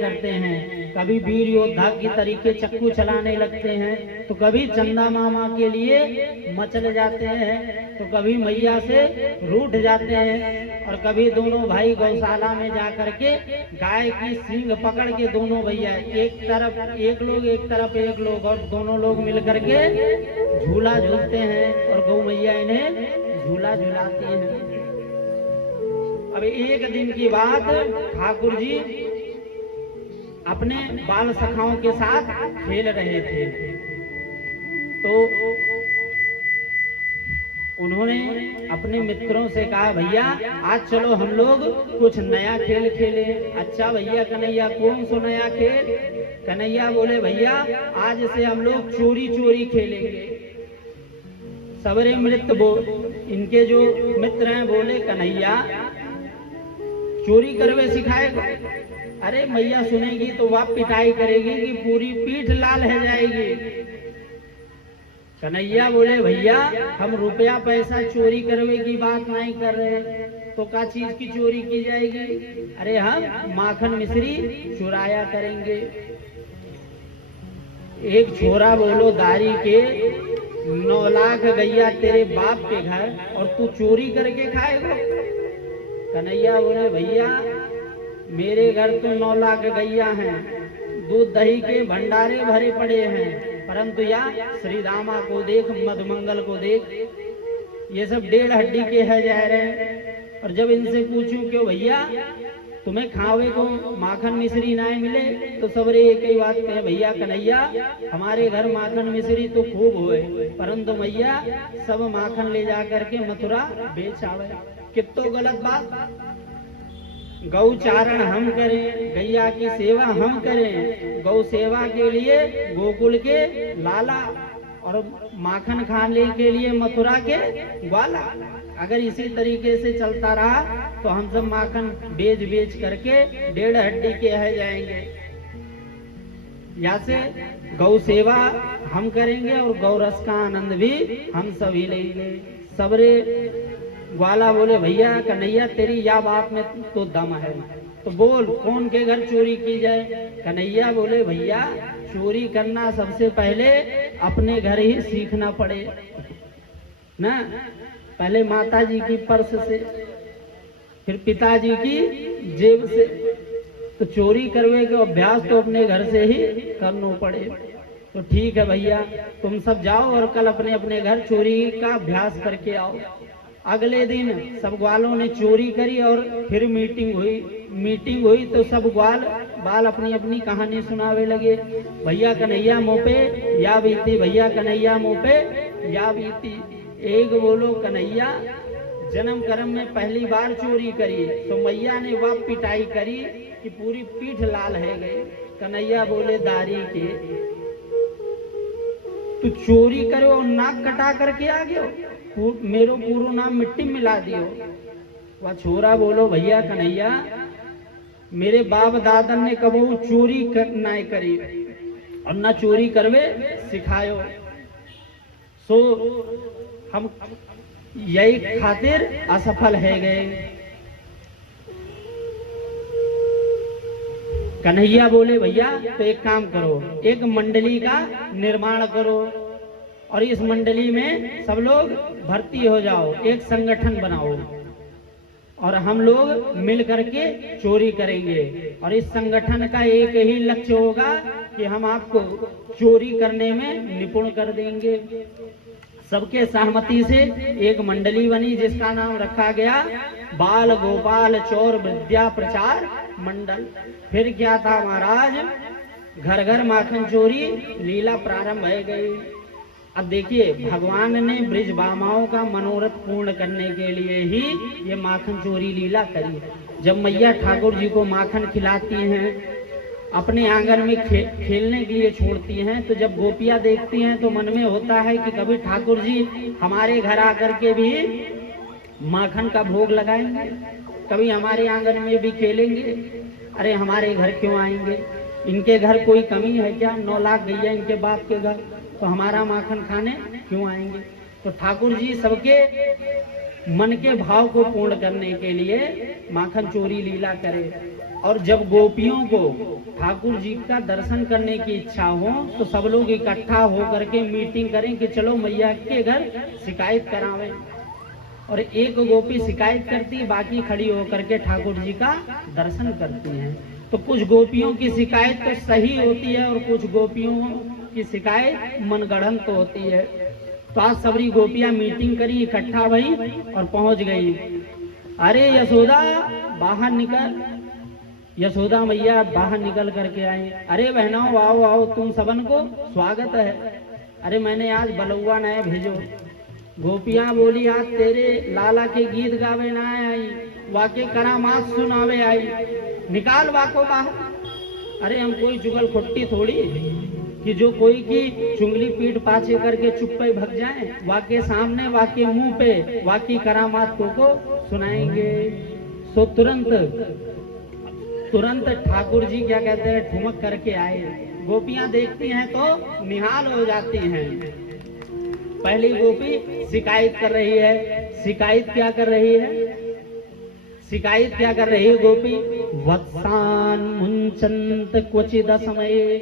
करते हैं, कभी वीर योद्धा की तरीके चक्कू चलाने लगते हैं, तो कभी चंदा मामा के लिए मचल जाते हैं, तो कभी मैया से रूठ जाते हैं, और कभी दोनों भाई गौशाला में जा करके गाय की सींग पकड़ के दोनों भैया एक तरफ एक लोग और दोनों लोग मिल करके झूला झूलते हैं और गौ मैया इन्हें झूला झूलाती है। अब एक दिन की बात, ठाकुर जी अपने बाल सखाओं के साथ खेल रहे थे, तो उन्होंने अपने मित्रों से कहा, भैया आज चलो हम लोग कुछ नया खेल खेले। अच्छा भैया कन्हैया, कौन सा नया खेल? कन्हैया बोले, भैया आज से हम लोग चोरी चोरी खेलेंगे। सबरे इनके जो मित्र हैं बोले, कन्हैया चोरी करवे सिखाएगा? अरे मैया सुनेगी तो वह पिटाई करेगी कि पूरी पीठ लाल है जाएगी। कन्हैया बोले, भैया हम रुपया पैसा चोरी करवे की बात नहीं कर रहे, तो क्या चीज की चोरी की जाएगी? अरे हम माखन मिश्री चुराया करेंगे। एक छोरा बोलो, दारी के 9 लाख गैया तेरे बाप के घर और तू चोरी करके खाएगा? कन्हैया बोले, भैया मेरे घर तो 9 लाख गैया हैं, दूध दही के भंडारे भरे पड़े हैं, परंतु या श्री रामा को देख, मधुमंगल को देख, ये सब 1.5 हड्डी के है जा रहे हैं। और जब इनसे पूछूं क्यों भैया तुम्हें खावे को माखन मिश्री ना मिले, तो सबरे एक ही बात कहे, भैया कन्हैया हमारे घर माखन मिश्री तो खूब हुए, परंतु मैया सब माखन ले जा करके मथुरा बेच आवे। कितो गलत बात। गौ चारण हम करें, गैया की सेवा हम करें, गौ सेवा के लिए गोकुल के लाला और माखन खाने के लिए मथुरा के ग्वाला। अगर इसी तरीके से चलता रहा तो हम सब माखन बेच बेच करके 1.5 हड्डी के रह जाएंगे। या से गौ सेवा हम करेंगे और गौ रस का आनंद भी हम सभी लेंगे। सबरे ग्वाला बोले, भैया कन्हैया तेरी या बात में तो दम है, तो बोल कौन के घर चोरी की जाए? कन्हैया बोले, भैया चोरी करना सबसे पहले अपने घर ही सीखना पड़े ना। पहले माता जी की पर्स से, फिर पिताजी की जेब से, तो चोरी करने का अभ्यास तो अपने घर से ही करना पड़े। तो ठीक है भैया, तुम सब जाओ और कल अपने अपने घर चोरी का अभ्यास करके आओ। अगले दिन सब ग्वालों ने चोरी करी और फिर मीटिंग हुई तो सब बाल अपनी अपनी कहानी सुनावे लगे। भैया कन्हैया मुँह पे या बीती, भैया कन्हैया मुँह पे या बीती। एक बोलो, कन्हैया जन्म कर्म में पहली बार चोरी करी तो मैया ने वह पिटाई करी कि पूरी पीठ लाल है गई। कन्हैया बोले, दारी के तू चोरी करो और नाक कटा करके आ गयो, मेरो पूरा नाम मिट्टी मिला दियो। वह छोरा बोलो, भैया कन्हैया मेरे बाप दादन ने कबू चोरी ना करी और ना चोरी करवे सिखायो, सो हम यही खातिर असफल है गए। कन्हैया बोले, भैया तो एक काम करो, एक मंडली का निर्माण करो और इस मंडली में सब लोग भर्ती हो जाओ, एक संगठन बनाओ और हम लोग मिल करके चोरी करेंगे। और इस संगठन का एक ही लक्ष्य होगा कि हम आपको चोरी करने में निपुण कर देंगे। सबके सहमति से एक मंडली बनी जिसका नाम रखा गया बाल गोपाल चोर विद्या प्रचार मंडल। फिर क्या था महाराज, घर घर माखन चोरी लीला प्रारंभ हो गई। अब देखिए, भगवान ने ब्रिज बामाओं का मनोरथ पूर्ण करने के लिए ही ये माखन चोरी लीला करी। जब मैया ठाकुर जी को माखन खिलाती हैं, अपने आंगन में खेलने के लिए छोड़ती हैं, तो जब गोपियां देखती हैं तो मन में होता है कि कभी ठाकुर जी हमारे घर आकर के भी माखन का भोग लगाएंगे, कभी हमारे आंगन में भी खेलेंगे। अरे हमारे घर क्यों आएंगे, इनके घर कोई कमी है क्या? 9 लाख गैया इनके बाप के घर, तो हमारा माखन खाने क्यों आएंगे? तो ठाकुर जी सबके मन के भाव को पूर्ण करने के लिए माखन चोरी लीला करे। और जब गोपियों को ठाकुर जी का दर्शन करने की इच्छा हो तो सब लोग इकट्ठा होकर के मीटिंग करें कि चलो मैया के घर शिकायत करावें। और एक गोपी शिकायत करती, बाकी खड़ी होकर के ठाकुर जी का दर्शन करती हैं। तो कुछ गोपियों की शिकायत तो सही होती है और कुछ गोपियों की शिकायत मनगढ़ंत तो होती है। तो आज सबरी गोपियां मीटिंग करी, इकट्ठा भई और पहुंच गई। अरे यशोदा बाहर निकल। यशोदा मैया बाहर निकल करके आई। अरे बहनों आओ आओ, तुम सबन को स्वागत है। अरे मैंने आज बलुआ नया भेजो। गोपियां बोली आज तेरे लाला के गीत गावे ना आई, वाके करामात सुनावे आई, निकाल वाको बाहर। अरे हम कोई जुगल खुट्टी थोड़ी कि जो कोई की चुंगली पीठ पाछे करके चुप पे भग जाए। वाके सामने, वाके मुंह पे, वाकी करामात को सुनाएंगे। सो तुरंत ठाकुर जी क्या कहते हैं, ठुमक करके आए। गोपियां देखती हैं तो निहाल हो जाती हैं। पहली गोपी शिकायत कर रही है। शिकायत क्या कर रही है? शिकायत क्या कर रही है गोपी? वत्सान मुंचंत क्वचिद समये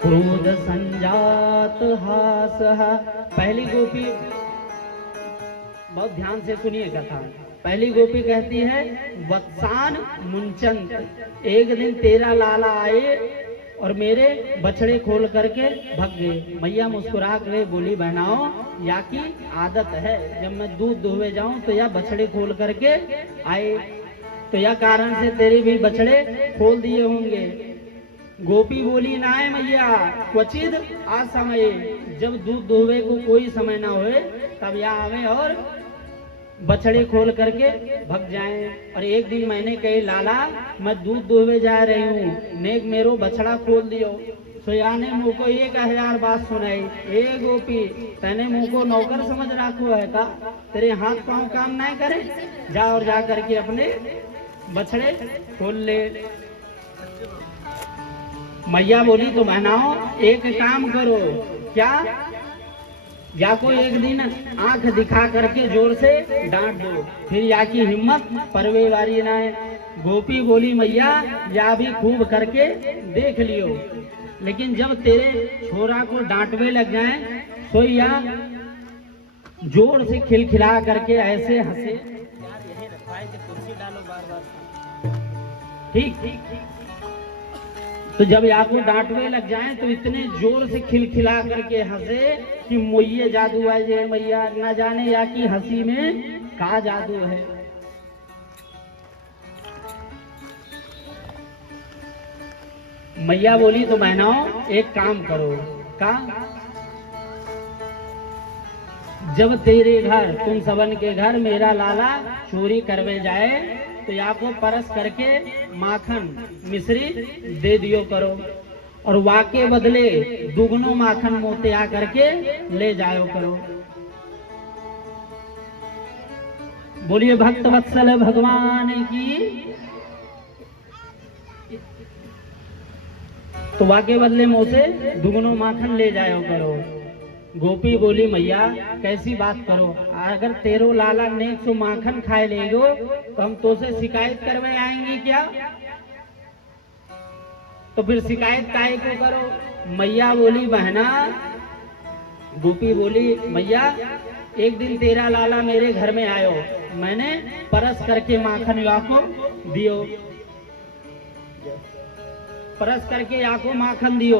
क्रोध संजात हासः। पहली गोपी, बहुत ध्यान से सुनिए कथा। पहली गोपी कहती है वत्सान मुंचंत, एक दिन तेरा लाला आए और मेरे बछड़े खोल करके भग गए। मैया मुस्कुरा कर बोली बहनाओ या की आदत है, जब मैं दूध दुहवे जाऊं तो या बछड़े खोल करके आए, तो या कारण से तेरे भी बछड़े खोल दिए होंगे। गोपी बोली ना है मैया, क्वचिद असमय, जब दूध दुहवे को कोई समय ना होए तब या आवे और बछड़े खोल करके भग जाएं। और एक दिन मैंने कही लाला मैं दूध दुहवे जा रही हूँ, नेक मेरो बछड़ा खोल दियो। सोया ने मुँह को 1000 बात सुनाई। ए गोपी तने मुँह को नौकर समझ रखो है का? तेरे हाथ पांव काम ना करे, जा और जा करके अपने बछड़े खोल ले। मैया बोली तो बहनाओ एक काम करो, क्या? या को एक दिन आंख दिखा करके जोर से डांट दो, फिर या की हिम्मत परवे वारी ना है। गोपी बोली मैया या भी खूब करके देख लियो, लेकिन जब तेरे छोरा को डांटवे लग जाए तो या जोर से खिलखिला करके ऐसे हंसे। यार यही रखवाए कि कुर्सी डालो बार बार। ठीक ठीक ठीक। तो जब आपको डांटवे लग जाए तो इतने जोर से खिलखिला करके हंसे कि मोये जादू है जे मैया, न जाने या की हंसी में का जादू है। मैया बोली तो बहनाओ एक काम करो, का? जब तेरे घर, तुम सबन के घर मेरा लाला चोरी करवे जाए तो या को परस करके माखन मिश्री दे दियो करो, और वाके बदले दुगनो माखन मोते आ करके ले जायो करो। बोलिए भक्त वत्सल भगवान की। तो वाके बदले मुंह से दुगनो माखन ले जायो करो। गोपी बोली मैया कैसी बात करो, अगर तेरो लाला नेक सो माखन खाए लेगो तो हम तो से शिकायत करवे आएंगे क्या? तो फिर शिकायत काहे को करो? मैया बोली बहना, गोपी बोली मैया एक दिन तेरा लाला मेरे घर में आयो, मैंने परस करके माखन को दियो, परस करके आको माखन दियो।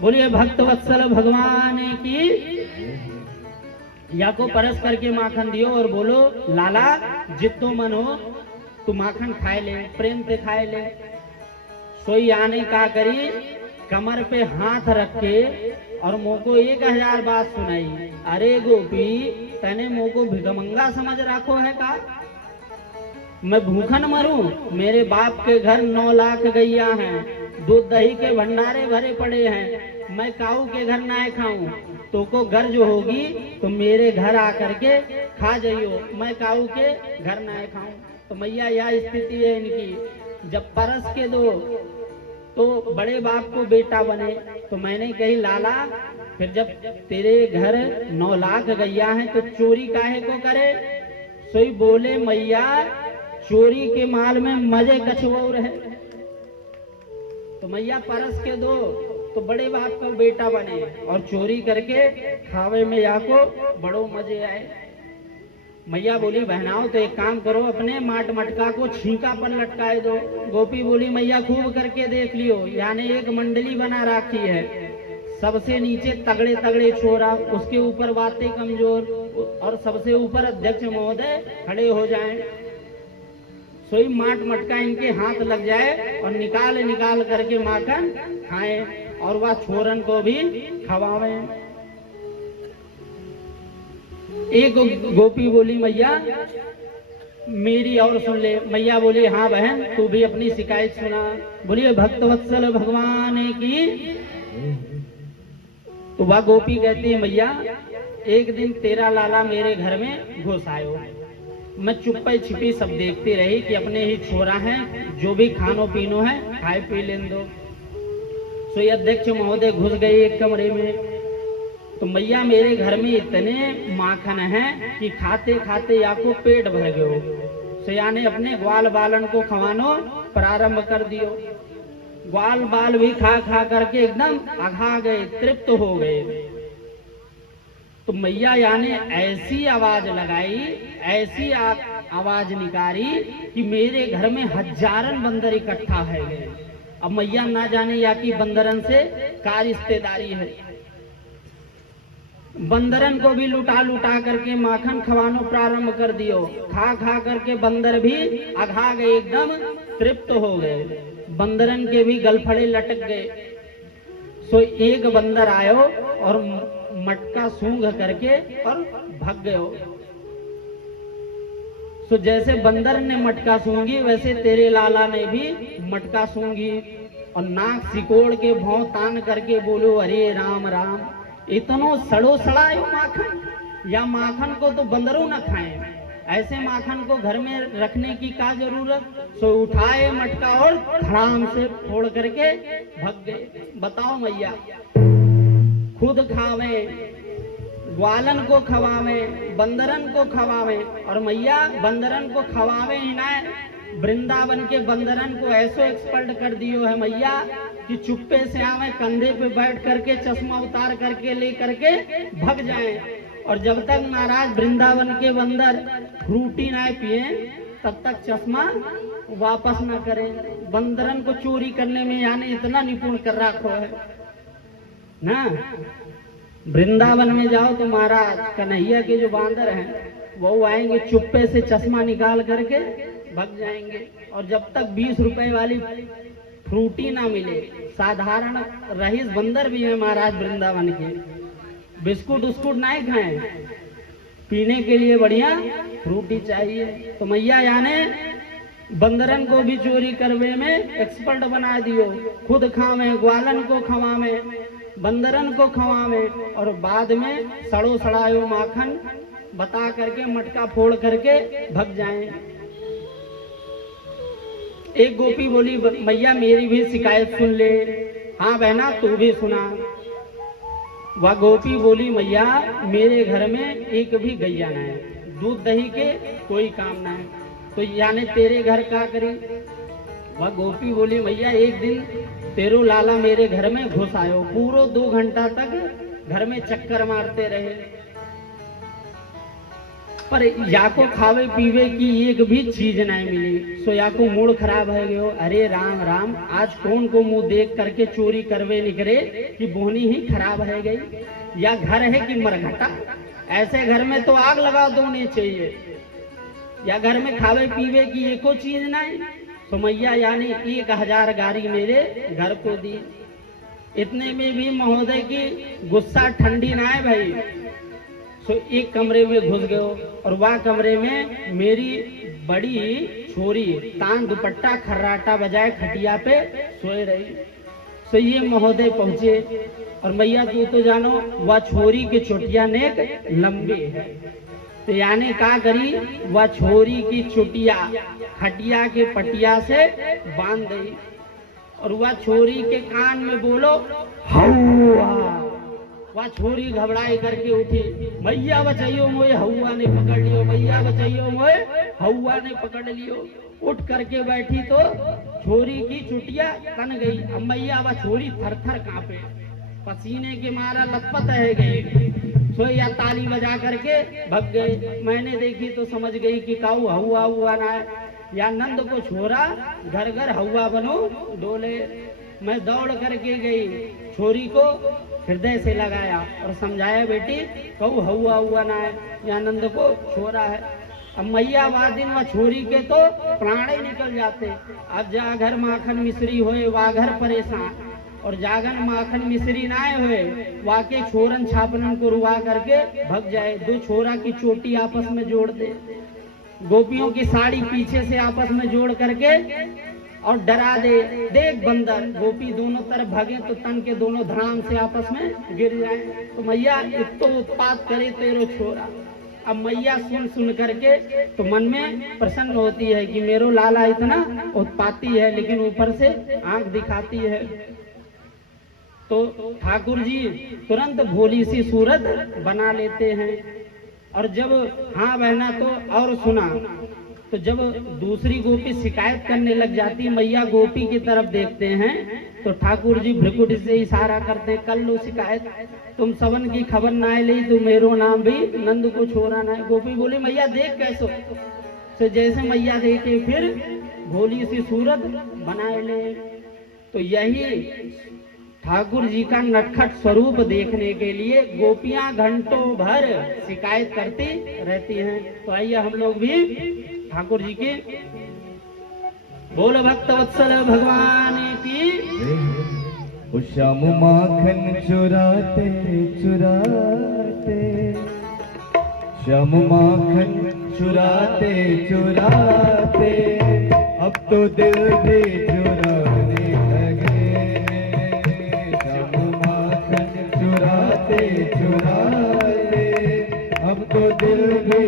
बोलिए भक्त वत्सल भगवान की। या को परस करके माखन दियो और बोलो लाला जितो मन हो तू माखन खाए ले, प्रेम से खाए ले। सोई आने का करी, कमर पे हाथ रख के और मुँह को 1000 बात सुनाई। अरे गोपी तने मुँह को भिगमंगा समझ रखो है का? मैं भूखन मरूं? मेरे बाप के घर 9 लाख गैया हैं, दूध दही के भंडारे भरे पड़े हैं, मैं काऊ के घर ना खाऊं तो को गर्ज होगी तो मेरे घर आकर के खा जाइयो, मैं काऊ के घर ना खाऊं। तो मैया यह स्थिति है इनकी, जब परस के दो तो बड़े बाप को बेटा बने। तो मैंने कही लाला फिर जब तेरे घर 9 लाख गैया हैं तो चोरी काहे को करे? सोई बोले मैया चोरी के माल में मजे कछ और है, तो मैया परस के दो तो बड़े बाप को बेटा बने और चोरी करके खावे में याको बड़ो मजे आए। मैया बोली बहनाओ तो एक काम करो, अपने माट मटका को छींका पर लटकाए दो। गोपी बोली मैया खूब करके देख लियो, यानी एक मंडली बना रखी है, सबसे नीचे तगड़े तगड़े छोरा, उसके ऊपर बातें कमजोर और सबसे ऊपर अध्यक्ष महोदय खड़े हो जाएं। सोई माट मटका इनके हाथ लग जाए और निकाल करके माखन खाएं और वह छोरन को भी खवावें। एक गोपी बोली मैया मेरी और सुन ले। मैया बोली हाँ बहन तू भी अपनी शिकायत सुना। बोलिए भक्तवत्सल भगवान की। तो वह गोपी कहती है मैया एक दिन तेरा लाला मेरे घर में घुस आयो, मैं चुप्पे छिपी सब देखती रही कि अपने ही छोरा हैं, जो भी खानो पीनो है खाए पी लेन दो। सो अध्यक्ष महोदय घुस गए एक कमरे में। तो मैया मेरे घर में इतने माखन हैं कि खाते खाते या को पेट भर गयो। सया ने अपने ग्वाल बालन को खवानो प्रारंभ कर दियो। ग्वाल बाल भी खा खा करके एकदम अघा गए, तृप्त हो गए। तो मैया यानी ऐसी आवाज लगाई, ऐसी आवाज निकारी कि मेरे घर में हजारन बंदर इकट्ठा है गए। अब मैया ना जाने या कि बंदरन से का रिश्तेदारी है। बंदरन को भी लुटा लुटा करके माखन खवानो प्रारंभ कर दियो। खा खा करके बंदर भी अघा गए, एकदम तृप्त हो गए। बंदरन के भी गलफड़े लटक गए। सो एक बंदर आयो और मटका सूंघ करके और भाग गयो। तो जैसे बंदर ने मटका सूंघी वैसे तेरे लाला ने भी मटका सूंघी और नाक सिकोड़ के भौं तान करके बोलो अरे राम राम। इतनो सड़ो सड़ायो माखन, या माखन को तो बंदरों न खाएं, ऐसे माखन को घर में रखने की क्या जरूरत। सो उठाए मटका और धड़ाम से फोड़ करके भाग गए। बताओ मैया खुद खावे, ग्वालन को खवावे, बंदरन को खवावे, और मैया बंदरन को खवावे ही ना, वृंदावन के बंदरन को ऐसो एक्सपर्ट कर दियो है मैया कि चुप्पे से आवे, कंधे पे बैठ करके चश्मा उतार करके ले करके भग जाएं। और जब तक महाराज वृंदावन के बंदर फ्रूटी ना पिए तब तक चश्मा वापस ना करें। बंदरन को चोरी करने में यानी इतना निपुण कर रखो है ना। वृंदावन में जाओ तो महाराज कन्हैया के जो बांदर हैं वो आएंगे, चुप्पे से चश्मा निकाल करके भग जाएंगे। और जब तक 20 रुपए वाली फ्रूटी ना मिले, साधारण रईस बंदर भी है महाराज वृंदावन के, बिस्कुट उस्कुट नहीं खाएं, पीने के लिए बढ़िया फ्रूटी चाहिए। तो मैया याने बंदरन को भी चोरी करवे में एक्सपर्ट बना दियो। खुद खावे, ग्वालन को खवावे, बंदरन को खवावे और बाद में सड़ो सड़ायो माखन बता करके मटका फोड़ करके भग जाएं। एक गोपी बोली मैया मेरी भी शिकायत सुन ले। हाँ बहना तू भी सुना। वह गोपी बोली मैया मेरे घर में एक भी गैया ना है, दूध दही के कोई काम ना है, तो यानी तेरे घर का करी। वह गोपी बोली मैया एक दिन तेरो लाला मेरे घर में घुस आयो, पूरो 2 घंटा तक घर में चक्कर मारते रहे, पर या को खावे पीवे की एक भी चीज नहीं मिली। सो या को मूड खराब है गयो। अरे राम राम, आज कौन को मुंह देख करके चोरी करवे निकले कि बोनी ही खराब है गई, या घर है कि मरघटा। ऐसे घर में तो आग लगा दोने चाहिए, या घर में खावे पीवे की एको चीज नहीं। तो मैया यानी 1000 गाड़ी मेरे घर को दी। इतने में भी महोदय की गुस्सा ठंडी ना है भाई। सो एक कमरे में घुस गयो और वह कमरे में मेरी बड़ी छोरी तान दुपट्टा खर्राटा बजाए खटिया पे सोए रही। सो ये महोदय पहुंचे और मैया तू तो जानो वह छोरी के चोटिया नेक लंबे है, तो यानी का करी वह छोरी की चुटिया खटिया के पटिया से बांध गई और वह छोरी के कान में बोलो हौवा वह छोरी घबराई करके उठी, मैया बचाइयो मोए हौआ ने पकड़ लियो, मैया बचाइयो मोए हौआ ने पकड़ लियो। उठ करके बैठी तो छोरी की चुटिया तन गई। अब मैया वह छोरी थर थर कांपे, पसीने के मारा लथपथ रह गई। सो या ताली बजा करके भग गए। मैंने देखी तो समझ गई कि काऊ हौआ हुआ ना है, या नंद को छोरा घर घर हौआ बनो डोले। मैं दौड़ करके गई, छोरी को हृदय से लगाया और समझाया, बेटी कहू हौआ हुआ ना है, या नंद को छोरा है। अब मैया वादिन व छोरी के तो प्राण ही निकल जाते। अब जा घर माखन मिश्री होए वा घर परेशान, और जागन माखन मिश्री ना हुए वाके छोरन छापनन को रुआ करके भग जाए। दो छोरा की चोटी आपस में जोड़ दे, गोपियों की साड़ी पीछे से आपस में जोड़ करके और डरा दे। देख बंदर गोपी दोनों तरफ भगे तो तन के दोनों धड़ाम से आपस में गिर जाए। तो मैया इतो उत्पात करे तेरो छोरा। अब मैया सुन सुन करके तो मन में प्रसन्न होती है कि मेरो लाला इतना उत्पाती है, लेकिन ऊपर से आंख दिखाती है। तो ठाकुर जी तुरंत भोली सी सूरत बना लेते हैं। और जब हाँ बहना तो और सुना, तो जब दूसरी गोपी शिकायत करने लग जाती, मैया गोपी की तरफ देखते हैं तो ठाकुर जी भ्रिकुटी से इशारा करते, कर लो शिकायत, तुम सबन की खबर ना ली तो मेरो नाम भी नंद को छोरा ना है। गोपी बोली मैया देख कैसो, तो जैसे मैया देखे फिर भोली सी सूरत बनाए ले। तो यही ठाकुर जी का नटखट स्वरूप देखने के लिए गोपियां घंटों भर शिकायत करती रहती हैं। तो आइए हम लोग भी ठाकुर जी की बोल भक्त वत्सल भगवान की। श्याम माखन चुराते चुराते, श्याम माखन चुराते चुराते, अब तो दिल भी चुराने लगे। श्याम माखन चुराते चुराते, अब तो दिल भी